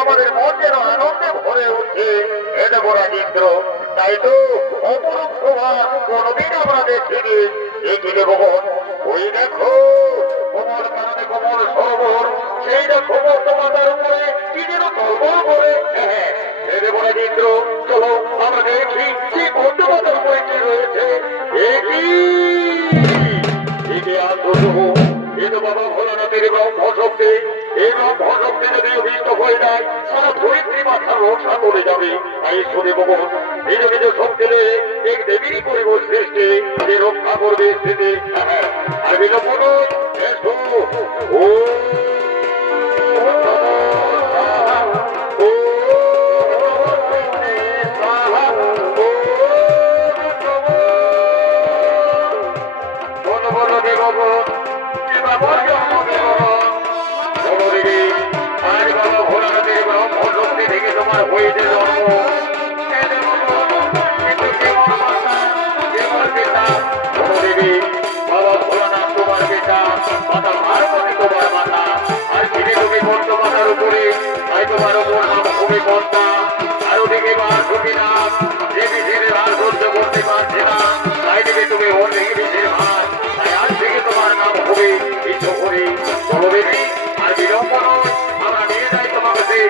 আমাদের মন যেন আনন্দে ভরে উঠছে। এটা বড় ইন্দ্র, তাই তো অপরূপ শোভা কোনদিন আমরা দেখিনি। এগুলো ভগবান ওই দেখো কোমর কারণে কোমর সরোবর, সেই দেখো বর্তমাতার উপরে কি যেন তলবল করে। এরে বড় ইন্দ্র, চলো আমরা দেখি সেই বর্তমাতার উপরে কি রয়েছে। বাবা ভোলানাথের ব্রহ্মশক্তি, এই ব্রহ্মশক্তি যদি অভিষ্ট হয়ে যায় সারা ধরিত্রী মাথার রক্ষা করে যাবে। তাই শুনে ভগবান নিজ নিজ শক্তি এক দেবী করিব সৃষ্টি, যে রক্ষা করবে স্থিতি। আর বিলম্বন এসো ও আর বিলম্ব নয়, আমরা নিয়ে যাই তোমাকে